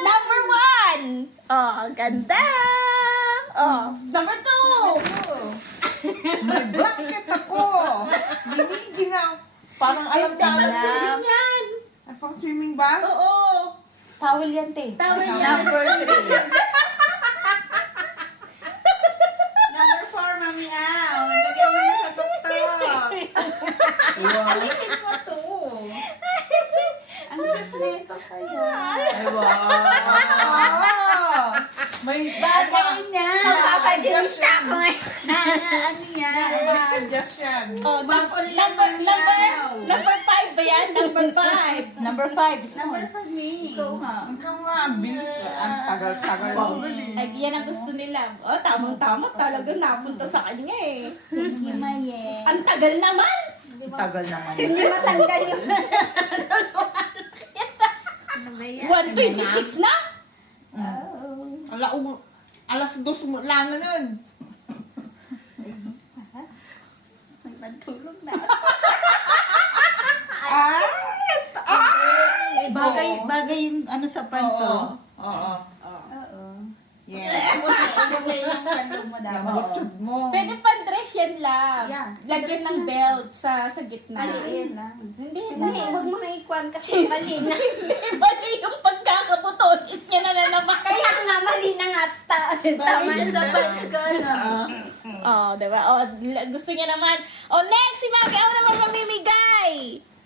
Number 1. Oh, ganda. Oh, number 2. May blanket ako. Binigin na. Parang alam na alam Alam. swimming yan. Ay, pang swimming ba? Oo. Towel yan, te. Tawag yan. Number 3. Number 4, Mami Au. Lagyan mo na sa tuktok. Alisin mo to. Ang kompleto kaya. Ay, wow. May Bagay niya. Magpapadilista ako ngayon. Ano yan? ma-adjust yan. Oh, Bangkol lang, Mami Au. number 5 ba yan? Number 5. Number 5 is Number number 5 me. Ikaw nga. Ikaw nga, bilis. Ang tagal-tagal. Ay, yan ang gusto nila. Oh, tamang-tama. Talagang napunta sa kanya eh. Thank you, Maye. Ang tagal naman. Tagal naman. Hindi matanggal yung... Ano ba yan? 126 na? Oh. Alas 2 mo lang na nun. May pantulog na. Bagay yung ano sa pants, oh. Oo. Oo. Yeah. Ilagay lang pandog mo Yung dapat. butchog mo. Pwede pa-dress yan lang. Yeah. Lagyan ng belt sa gitna. Maliin lang. Hindi Hindi, na. huwag mo na ikuan kasi mali na. Mali yung pagkakabutonis niya na naman. Kaya nga mali na nga. Tama Mali na sa pants ko. Oh, diba? Oh, gusto niya naman. Oh, next!